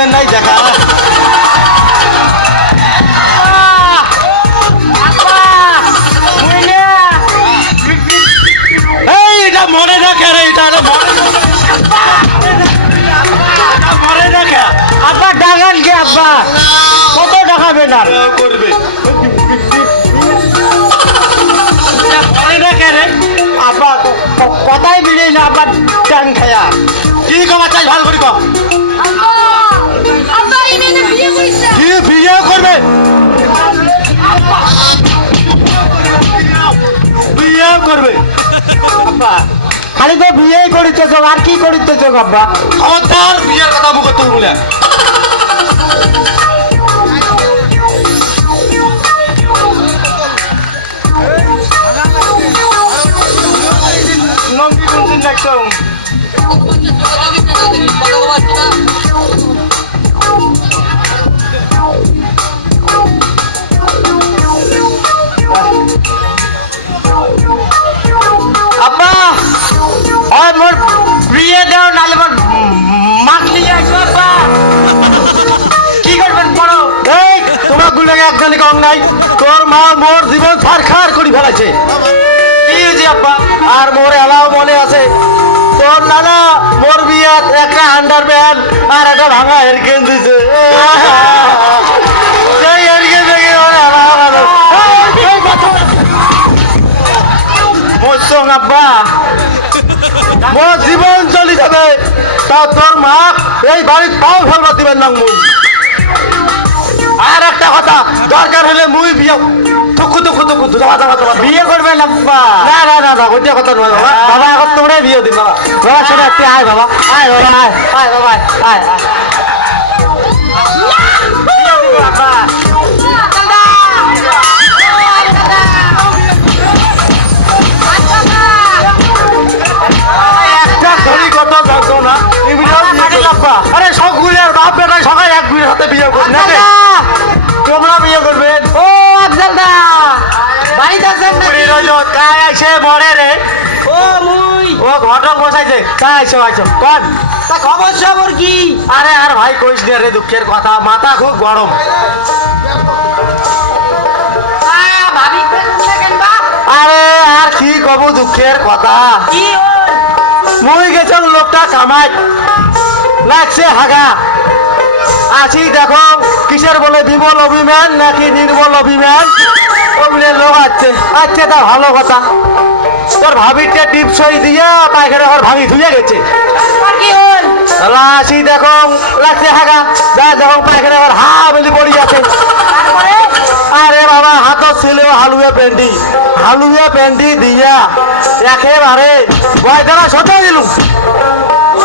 শুনেন নাই দেখা এটা মনে রাখে রে এটা মনে রাখে আব্বা ডাকান কে আব্বা কত দেখাবেন আর করবে মনে রাখে রে আব্বা কথাই বিড়ে না আব্বা টান খায়া কি কমা চাই ভালো করি কম কি বিয়ে করবে বিয়ে করবে আব্বা খালি তো বিয়েই করিতেছ আর কি করিতেছ আব্বা খবরদার বিয়ের কথা মুখে তুলবো না লঙ্কি কোনদিন দেখছো আব্বা আর মোর বিয়ে দাও নালে মোর মাগলি আসবে আব্বা কি করবেন পড়ো এই তোমার গুলোকে একজনই কম নাই তোর মা মোর জীবন ছারখার করে ফেলাইছে কি হয়েছে আব্বা আর মোর এলাও মনে আছে তোর নানা মোর বিয়াত একটা আন্ডার প্যান্ট আর একটা ভাঙা হেরকেন দিছে সেই হেরকেন দেখে মোর এলাও ভালো মোর সঙ্গ আব্বা মোর জীবন চলি যাবে তা তোর মা এই বাড়ির পাও ফেলবা দিবেন না মুই আর একটা কথা দরকার হলে মুই বিয়ে থুকু বিয়ে করবেন আব্বা না না না না ওইটা কথা নয় বাবা বাবা এখন তোমরা বিয়ে দিন বাবা বাবা শোনো তুই আয় বাবা আয় বাবা আয় আয় বাবা আয় আয় বিয়ে দিব আব্বা একটা ঘড়ি কত দরকার না আব্বা আরে সবগুলোর বাপ বেটাই সবাই এক বিয়ের হাতে বিয়ে করবে নাকি তোমরা বিয়ে করবে ও আফজাল দা বাড়িতে আছেন পুরি রইল কাই আইছে মরে রে ও মুই ও ঘটক বসাইছে কাই আইছো আইছো কোন তা খবর সবর কি আরে আর ভাই কইস দে রে দুঃখের কথা মাথা খুব গরম ভাবি কেন বা আরে আর কি কব দুঃখের কথা কি মুই গেছং লোকটা কামাই লাগছে হাগা আছি দেখো কিসের বলে বিমল অভিমান নাকি নির্মল অভিমান ওগুলো লোক আছে আচ্ছা তা ভালো কথা তোর ভাবিটা টিপসই দিয়া পায়খানা ঘর ভাঙি ধুয়ে গেছে কি হল আসি দেখো লাগছে হাগা যা দেখো পায়খানা ঘর হা বলি পড়ি আছে তারপরে আরে বাবা হাত ছিল হালুয়া প্যান্ডি দিয়া একেবারে বয়দারা সতে দিলুম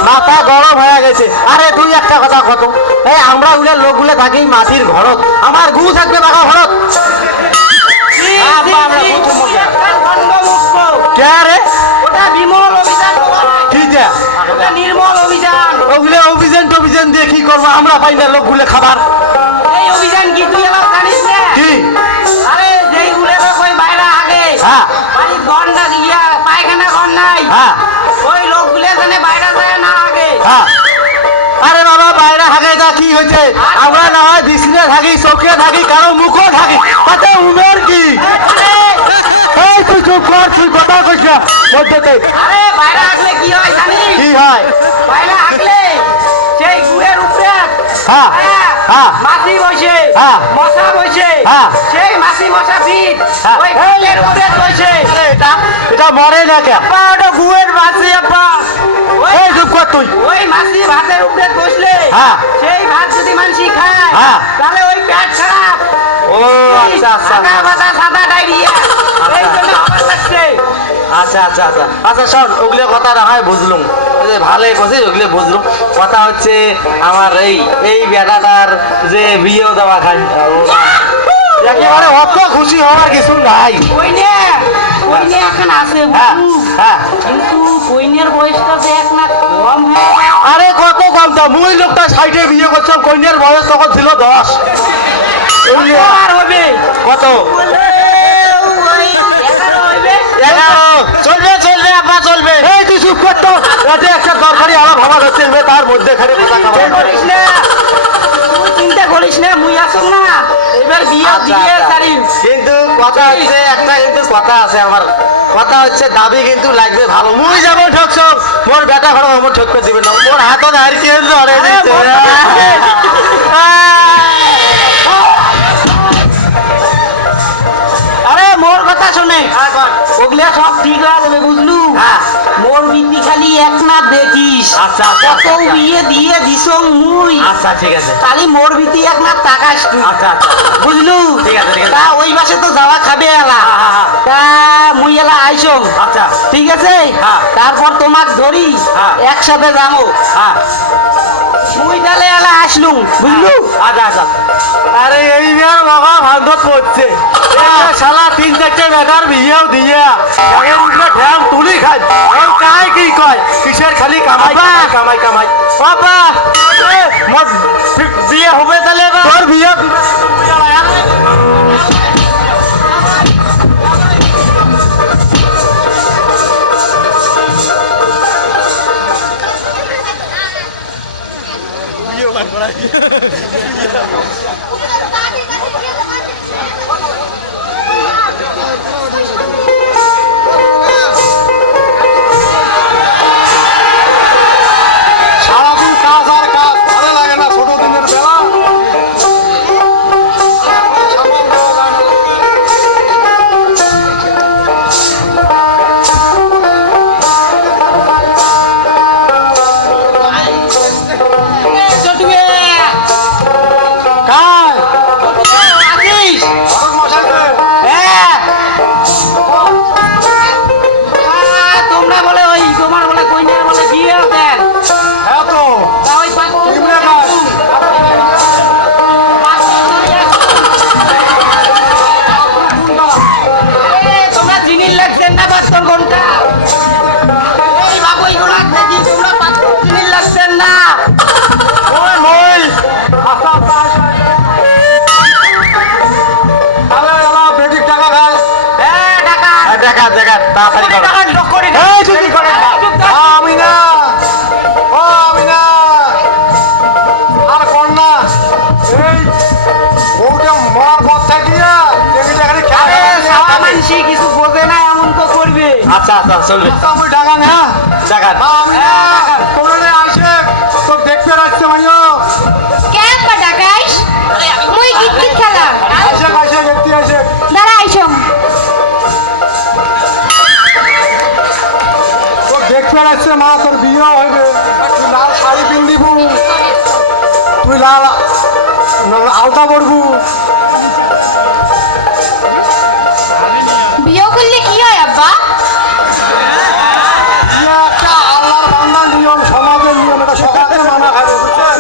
মাথা গরম হয়ে গেছে আরে তুই একটা কথা কত এই আমরা উলে লোকগুলো থাকি মাটির ঘরত আমার গু থাকবে বাঘা ঘরত আব্বা, আমরা প্রথম মুখে। কে রে ওটা বিমল অভিযান কি দিয়া ওটা নির্মল অভিযান ওগুলো অভিযান দিয়ে কি করবো আমরা পাই না লোকগুলো খাবার এই অভিযান কি তুই এলাও জানিস না কি আরে যেই উলে কই বাইরে আগে হ্যাঁ বাড়ি গন্ডা দিয়া পায়খানা ঘর নাই হ্যাঁ ওই লোকগুলো জানে বাইরে যায় না আগে হ্যাঁ আরে বাবা বাইরে হাগে যা কি হয়েছে আমরা না হয় বিছনে থাকি চোখে থাকি কারো মুখও থাকি তাতে উমের কি এই তুই চুপ কর তুই কথা কইস না মধ্যে আরে বাইরে আসলে কি হয় জানিস কি হয় বাইরে আসলে সেই গুড়ের উপরে হ্যাঁ হ্যাঁ মাছি বসে হ্যাঁ। মশা বসে হ্যাঁ। সেই মাছি মশা ফিট হ্যাঁ। ওই গুড়ের উপরে বসে এটা মরে না কে আপা ওটা গুড়ের মাছি আপা এই চুপ কর তুই ওই মাছি ভাতের উপরে বসলে হ্যাঁ। সেই ভাত যদি মানুষই খায় হ্যাঁ। তাহলে ওই পেট খারাপ ও আচ্ছা আচ্ছা সাদা মাথা সাদা ডায়রিয়া এই জন্য আমার লাগছে আচ্ছা আচ্ছা আচ্ছা আচ্ছা শোন ওগুলো কথা না হয় বুঝলুম ওই যে ভালোই কথা ওগুলো বুঝলুম কথা হচ্ছে আমার এই বেটাটার যে বিয়েও দেওয়া খাই একেবারে অত খুশি হওয়ার কিছু নাই কইনে এখন আছে হ্যাঁ বুঝু। হ্যাঁ কিন্তু কইনের বয়সটা দেখ না কম হয়ে গেছে। আরে কত কম দাম মুই লোকটা সাইডে বিয়ে করছিলাম কন্যার বয়স তখন ছিল 10 কত আর হবে কত ওই 11 হইবে 11 চলবে আপা চলবে এই তুই চুপ কর তো এতে একটা দরকারি আলাপ ভাবা হচ্ছে তার মধ্যে খালি কথা করিস না আচ্ছা, দিয়ে আচ্ছা। সারিম। কিন্তু কথা হচ্ছে একটা, কিন্তু কথা আছে আমার, কথা হচ্ছে দাবি কিন্তু লাগবে ভালো। মুই যেমন ঠকছ মোর বেটা ঘর আমার ঠকতে দিবে না, মোর হাতত আর কি ধরে আরে, দিচ্ছে। মোর কথা শুনে। আরে মোর কথা শোনে, ওগুলা সব ঠিক হয়ে যাবে বুঝলু। হ্যাঁ। মোর বিটি খালি এক না দেখিস, আচ্ছা, আচ্ছা, কত আচ্ছা। বিয়ে দিয়ে দিছ মুই, আচ্ছা ঠিক আছে, খালি মোর বিটি এক না তাকাস তুই, আচ্ছা আচ্ছা বুঝলু। ঠিক আছে, ঠিক আছে। তা ওই বাসে তো যাওয়া খাবে এলা, হ্যাঁ, হ্যাঁ, তা মুই এলা আইসম, আচ্ছা ঠিক আছে। হ্যাঁ। তারপর তোমাক ধরি হ্যাঁ। একসাথে যাবো, হ্যাঁ মুই তাহলে এলা আসলুম, বুঝলু। আচ্ছা আচ্ছা। আরে এই মেয়ের বাবা বান্ধব করছে, শালা 3-4টে বেটার বিয়েও দিয়ে এর উপরে ঠ্যাং তুলি খায়, আর কাই কি কয় কিসের খালি কামাই কামাই কামাই কামাই। বাবা মোর বিয়ে হবে তাহলে এবার? তোর বিয়ে সারাদিন কাজ আর কাজ, ভালো লাগে না ছোট দিনের বেলা। চটুয়ে, কাজ আছিস? ঘটক মশাইকে হ্যাঁ। তোমরা বলে ওই তোমার বলে কইনার বলে বিয়ে দেন, হ্যাঁ তো তা ওই পাগল ইমরা কাজ। তোমরা জিনিস লাগছেন না পাঁচশো ঘন্টা, এই বাবু এইগুলো দেখি তোমরা পাঁচশো জিনিস লাগছেন না। ওই মই আস্তে আস্তে আরে এলা বেটিক টাকা খায়। হ্যাঁ টাকা দেখা দেখা তাড়াতাড়ি করো। টাকা লোক করি না। এই চুরি করে না। আমি না, ও আমি না, আর কর না। এই বউটা মরার পর থাকিয়া দেখি খালি আরে সারা খেলা মানসি কিছু বোঝে না এমন তো করবে। আচ্ছা আচ্ছা চলবে। আমি টাকা না দেখা আমি না, তোমরা আসে তো দেখতে রাখছে ভাইও। কেন বা ডাকাইস মুই গীত খেলা আসে আসে ব্যক্তি আসে। দাঁড়া আইসম তো দেখতে রাখছে মা, তোর বিয়ে হবে, তুই লাল শাড়ি পিন্দিবু, তুই লাল আলতা পরবু। বিয়ে করলে কি হয় আব্বা বিয়ে একটা আল্লাহর বান্দার নিয়ম, সমাজের নিয়ম, এটা সকালে মানা খাবে, বুঝছেন?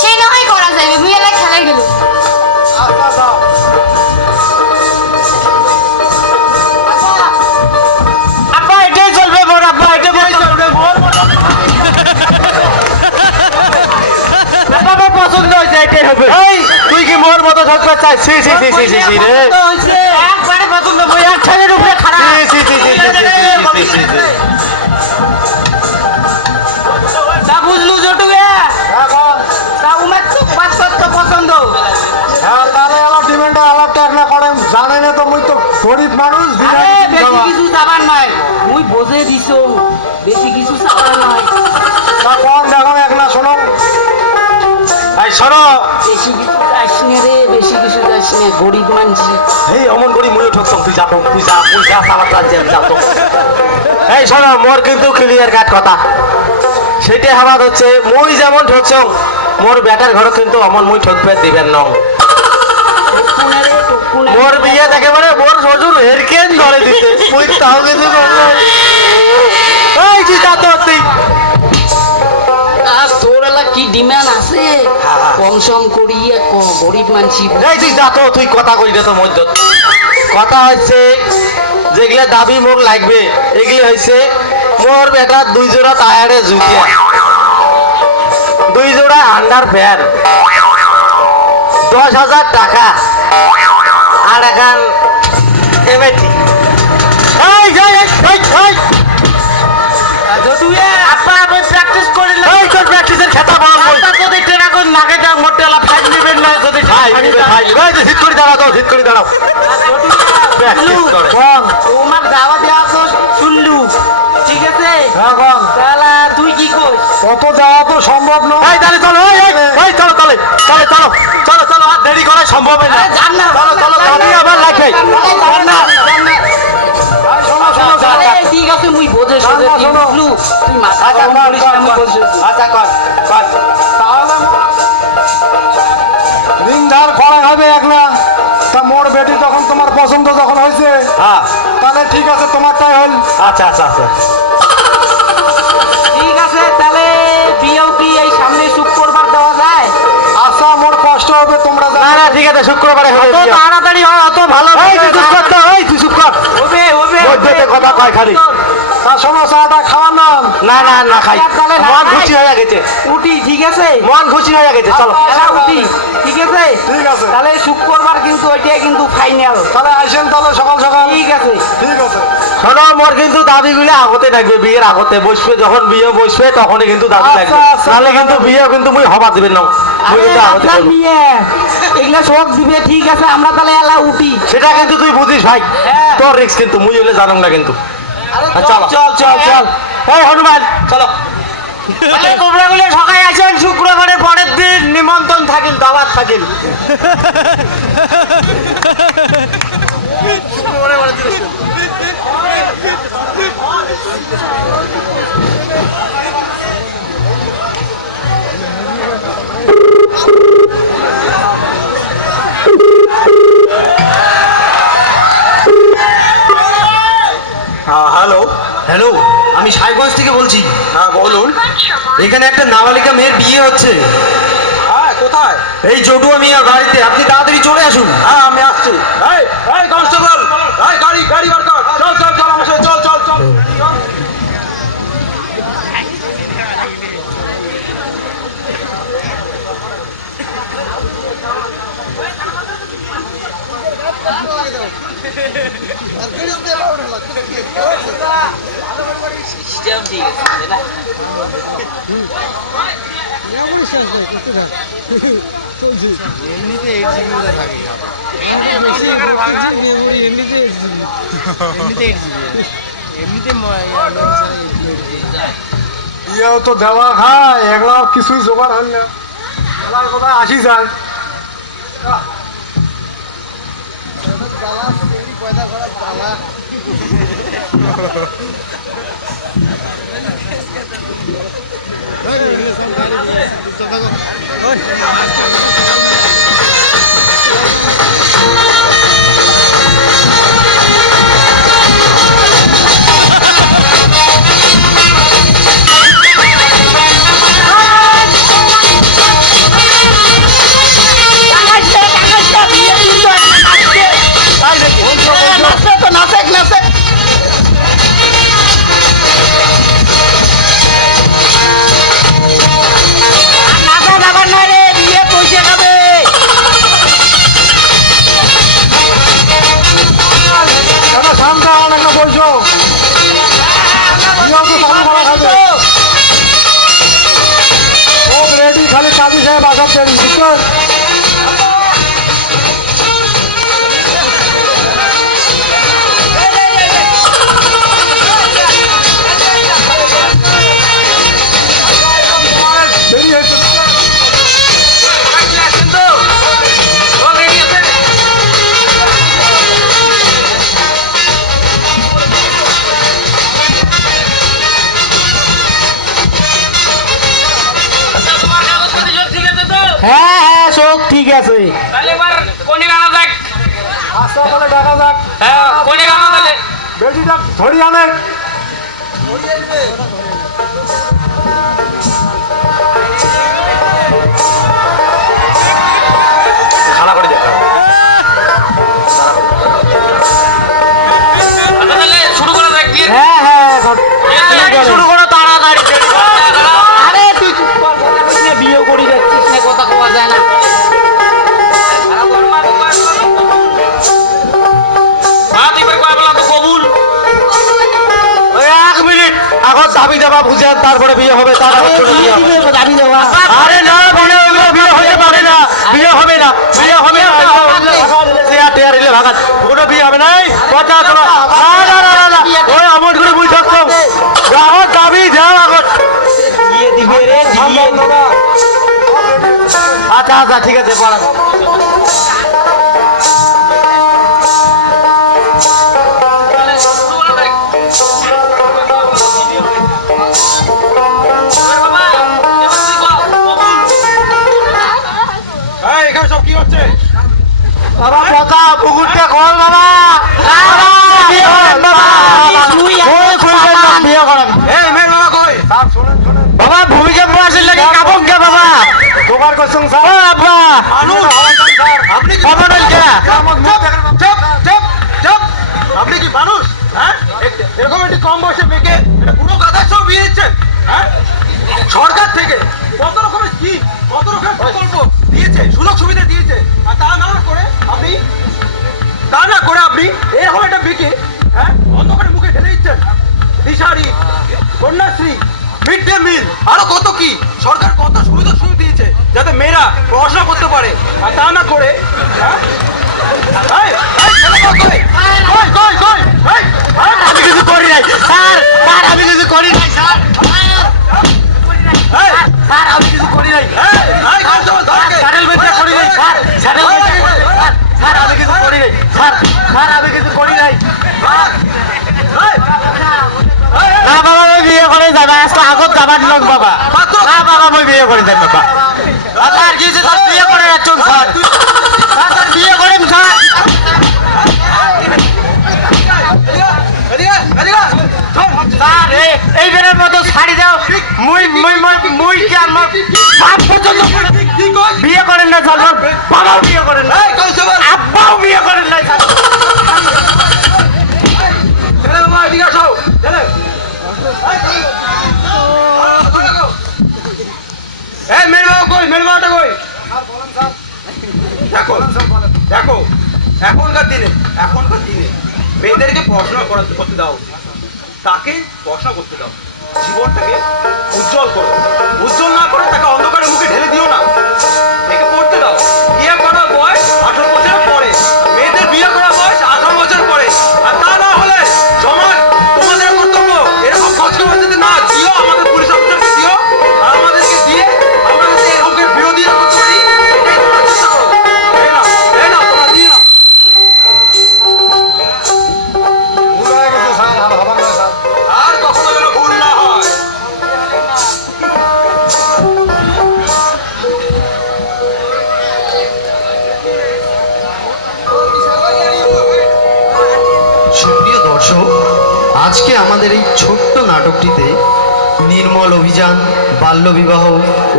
সে নয় করা যাবে মুই এলা খেলা গেল আচ্ছা আচ্ছা। আব্বা এটাই চলবে মোর, আব্বা এটাই চলবে মোর। আব্বা আমার পছন্দ হয়েছে, এটাই হবে। এই তুই কি মোর মতো থাকতে চাই? সি সি সি সি সি সি রে, পছন্দ হয়েছে, একবারে পছন্দ, বই এক ছেলের উপরে খারাপ। সি সি সি সি সি সি সি সি। তা বুঝলু জটুকে, এখন তা উমের তো পাঁচশো তো পছন্দ। হ্যাঁ তাহলে আলাপ ডিমান্ড আলাপ টাক না করে, জানে না তো মুই তো গরিব মানুষ, আরে বেশি দিনা কিছু চাবার নাই, মুই বোঝে দিছ, বেশি কিছু চাবার নাই, তা কোন দেখো একলা শোনো। এই শোনো, বেশি কিছু যাস নে রে, বেশি কিছু যাস নে, গরিব মানছি। এই অমন করি মুইও ঠকতাম, তুই যা তো, তুই যা সালাদ রাজ্যে যা তো। এই শোনো, মোর কিন্তু ক্লিয়ার কাট কথা, সেটাই হাবাদ হচ্ছে মুই যেমন ঠকছ মোর বেটার ঘর কিন্তু অমন মুই ঠকবে দিবেন না। টুকুনে রে, টুকুনে। মোর বিয়ে দেখে মানে মোর শ্বশুর হেরকেন ধরে দিতে, মুই তাও কিন্তু করবো। এই তুই যা তো তুই। আর তোর এলা কি ডিমান্ড আছে, হ্যাঁ, হ্যাঁ। কম সম করিয়ে গরিব মানছি। এই তুই যা তো, তুই কথা কই দে তো মধ্য। কথা হচ্ছে যেগুলা দাবি মোর লাগবে এগুলি হয়েছে মোর বেটা 2 জোড়া টায়ারে জুতিয়া, 2 জোড়া আন্ডার প্যার, 10,000 টাকা, আর এখন এমএটি। এই এই এই এই এই জটুয়ে, আপা আপনি প্র্যাকটিস করিলে এই তোর প্র্যাকটিসের খেতা বড় বল। যদি ট্রেনা করে নাকে যা মোটে এলা ফাইট নেবেন না, যদি হিট করে দাঁড়াও তো, হিট করে দাঁড়াও। Practice করে। কম তোমার যাওয়া দেওয়া তো শুনলু ঠিক আছে হ্যাঁ কম। তাহলে তুই কি কইস কত যাওয়া তো সম্ভব নয়। এই তাহলে চলো, এই চলো চলো চলো চলো চলো চলো, আর দেরি করা সম্ভব না। আরে যান না চলো চলো, আমি আবার লাগবে। যান না শোনো শোনো আরে ঠিক আছে মুই বোঝে না, না, শোনো। বুঝলু তুই মাথা আচ্ছা গরম করিস না, মুই বোঝে আচ্ছা কর কর। তাহলে রিং ধার করা হবে একলা। তা মোর বেটি তখন তোমার পছন্দ যখন হয়েছে, হ্যাঁ তাহলে ঠিক আছে, তোমারটাই হল। আচ্ছা আচ্ছা আচ্ছা ঠিক আছে তাহলে বিয়েও কি এই সামনে শুক্রবার দেওয়া যায় আচ্ছা, মোর কষ্ট হবে তোমরা। না না ঠিক আছে, শুক্রবারে হবে। তো তাড়াতাড়ি হয় অত ভালো এই তুই চুপ কর তো, এই তুই চুপ কর। হবে হবে মধ্যে কথা কয় খালি। তা শোনো, চাটা খাওয়ার নাম। না না না খাই, তাহলে না মন খাই। খুশি হয়ে গেছে, উঠি ঠিক আছে মন খুশি হয়ে গেছে। চলো এলা উঠি ঠিক আছে ঠিক আছে। তাহলে শুক্রবার কিন্তু ওইটাই কিন্তু ফাইনাল তাহলে আসেন তাহলে সকাল সকাল। ঠিক আছে ঠিক আছে। শোনো, মোর কিন্তু দাবিগুলো আগতে থাকবে, বিয়ের আগতে বসবে, যখন বিয়ে বসবে তখনই কিন্তু দাবি আচ্ছা, থাকবে। আচ্ছা। তাহলে কিন্তু বিয়ে কিন্তু মুই হবার দিবেন না। মুই আরে কিন্তু আগতে আপনার বলবো। বিয়ে এগুলা সব দিবে ঠিক আছে আমরা তাহলে এলা উঠি সেটা কিন্তু তুই বুঝিস ভাই, হ্যাঁ। তোর রিস্ক কিন্তু মুই হলে জানাম না কিন্তু। আরে চল চল চল চল, এই হনুমান চলো। তাহলে তোমরা গুলো সকালে আসেন শুক্রবারের পরের দিন নিমন্ত্রণ থাকিল দাওয়াত থাকিল হ্যালো হ্যালো, আমি সাহেবগঞ্জ থেকে বলছি। হ্যাঁ বলুন। এখানে একটা নাবালিকা মেয়ের বিয়ে হচ্ছে, হ্যাঁ কোথায়? এই জটুয়া মিয়ার বাড়িতে। আপনি তাড়াতাড়ি চলে আসুন। হ্যাঁ আমি আসছি। এই এই কনস্টেবল, এই গাড়ি গাড়ি বার কর। চল চল চল আমার সাথে, চল চল চল চল। ইয়েও তো দেওয়া খায়, এগুলো কিছুই জোগাড় হল না। এগুলার কোথায় আসি যায়। দাদা শান্ত হও না, বলছো ইয়েও তো সামনে করা খাবে। ও রেডি, খালি কাজী সাহেব আসার দেরি, বুঝছো? দেরি হয়েছে। হ্যাঁ হ্যাঁ সব ঠিক আছে আস্তে বলে ডাকা যাক। বেটিটা ধরি আনে। খাড়া করে দেখা হ্যাঁ হ্যাঁ শুরু করো তাড়াতাড়ি আরে তুই চুপ কর, কথা কইস না, বিয়ে করি যাচ্ছিস না, কথা কওয়া যায় না ওই 1 মিনিট আগত দাবি দেওয়া বুঝেন, তারপরে বিয়ে হবে। তার আগত ছোট বিয়ে হবে। দাবি দেওয়া আরে না, বিয়ে হইলে বিয়ে হতে পারে না, বিয়ে হবে না। বিয়ে হবে না চেয়ার টেয়ার এলে ভাগাত কোনো বিয়ে হবে নাই কথা শোনো না না না না ওই আমন করে বুঝ থাকতো গ্রাহক দাবি যাও আগত বিয়ে দিবে রে বিয়ে দিবে। আচ্ছা আচ্ছা ঠিক আছে পড়া এখানে সব কি হচ্ছে? বাবা কথা পুকুরটা কল বাবা বিয়ে করেন বাবা ওই খুলবেন না, বিয়ে করেন এই মেয়ের বাবা কই? বাবা ভূমিকা প্রবাসের লাগে কাবক কে বাবা তোমার কসম স্যার ও আব্বা মানুষ আপনি কি খবর হইছে চুপ চুপ চুপ আপনি কি মানুষ? হ্যাঁ এরকম একটি কম বয়সে মেয়েকে এটা পুরো গাধার সব বিয়ে দিচ্ছেন? হ্যাঁ সরকার থেকে কত রকমের কি কত রকমের প্রকল্প দিয়েছে, সুযোগ সুবিধা দিয়েছে, আর তা না করে আপনি এরকম একটা মেয়েকে হ্যাঁ অন্ধকারে মুখে ঢেলে দিচ্ছেন। দিশারি, কন্যাশ্রী, মিড ডে মিল, আরো কত কি সরকার কত সুবিধা সুযোগ দিয়েছে যাতে মেয়েরা পড়াশোনা করতে পারে, আর তা না করে হ্যাঁ আমি কিছু করি নাই স্যার স্যার আমি কিছু করি নাই স্যার স্যার আমি কিছু করি নাই স্যারেল বেচা করি নাই স্যার স্যারেল বেচা করি নাই স্যার স্যার আমি কিছু করি নাই স্যার স্যার আমি কিছু করি নাই না বাবা আমি বিয়ে করে যাবা আজকে আগত যাবার লোক বাবা না বাবা আমি বিয়ে করে যাই বাবা স্যার কি স্যার বিয়ে করে যাচ্ছেন স্যার স্যার বিয়ে করেন স্যার স্যার এইবারের মতো ছাড়ি দাও মুই মুই মুই মুই কি আমার বাপ পর্যন্ত বিয়ে করেন না স্যার বাবাও বিয়ে করেন না আব্বাও বিয়ে করেন না স্যার দেখো দেখো এখনকার দিনে মেয়েদেরকে পড়াশোনা করতে দাও, তাকে পড়াশোনা করতে দাও, জীবনটাকে উজ্জ্বল করো, উজ্জ্বল না করে তাকে অন্ধকারের মুখে ঢেলে দিও না, একে পড়তে দাও। বিয়ে করার বয়স 18 বছর পরে, মেয়েদের বিয়ে করার বয়স 18 বছর পরে, আর তা না হলে সমাজ তোমাদের কর্তব্য এরকম খোঁজ খবর যদি না দিও, আমাদের পুলিশ অফিসারকে দিও, আর আমাদেরকে দিয়ে আমরা যাতে এরকমের বিরোধিতা করতে পারি, এটাই তোমরা চেষ্টা করো। এই নাও তোমরা নিয়ে নাও। আর কখনো যেন ভুল না হয়। সুপ্রিয় দর্শক, আজকে আমাদের এই ছোট্ট নাটকটিতে নির্মল অভিযান, বাল্যবিবাহ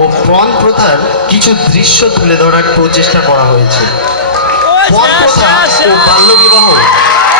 ও পণ প্রথার কিছু দৃশ্য তুলে ধরার প্রচেষ্টা করা হয়েছে। পণ প্রথা ও বাল্যবিবাহ